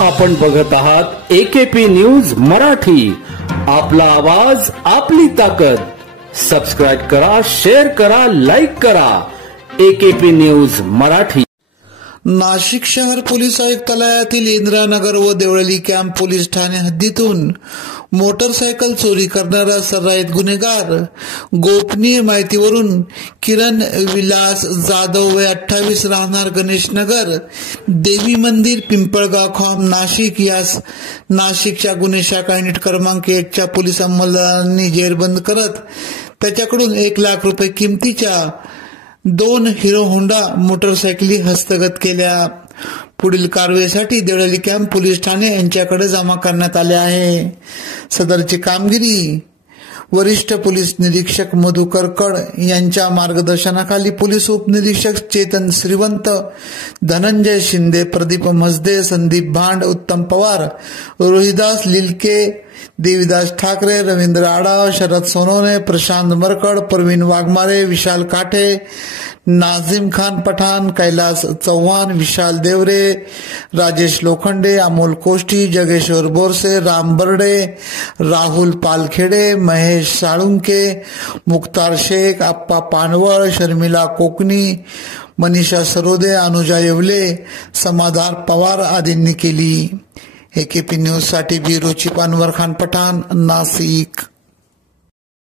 आपण बघत आहात AKP न्यूज मराठी. आपला आवाज आपली ताकद. सबस्क्राइब करा, शेअर करा, लाईक करा. AKP news Marathi. नाशिक शहर पोलीस आयुक्तालयातील इंदिरानगर व देवळाली कॅम्प पोलीस ठाणे हद्दीतून मोटरसायकल चोरी करणारा सराईत गुन्हेगार गोपनीय माहितीवरून किरण विलास जाधव वय 28 राहणार गणेश नगर देवी मंदिर पिंपळगाव खाम नाशिक यास नाशिकच्या गुन्हे शाखा युनिट क्रमांक 1 च्या पोलीस अंमलदारांनी जेरबंद करत त्याच्याकडून 1 लाख रुपये किमतीच्या 2 हिरो होंडा मोटरसायकली हस्तगत केल्या. पुढील कारवाईसाठी देवळाली कॅम्प पोलीस ठाणे यांच्याकडे जमा करण्यात आले आहे. सदरची कामगिरी वरिष्ठ पोलीस निरीक्षक मधुकर कड यांच्या मार्गदर्शनाखाली पोलीस उपनिरीक्षक चेतन श्रीवंत, धनंजय शिंदे, प्रदीप मजदे, संदीप भांड, उत्तम पवार, रोहिदास लिलके, देवीदास ठाकरे, रवींद्र आडाव, शरद सोनवणे, प्रशांत मरकड, प्रवीण वाघमारे, विशाल काठे, नाझिम खान पठाण, कैलास चव्हाण, विशाल देवरे, राजेश लोखंडे, अमोल कोष्टी, जगेश्वर बोरसे, राम बर्डे, राहुल पालखेडे, महेश साळुंके, मुक्तार शेख, आप्पा पानवळ, शर्मिला कोकणी, मनीषा सरोदे, अनुजा येवले, समाधान पवार आदींनी केली. AKP न्यूज साठी ब्युरो चीफ अनवर खान पठाण, नाशिक.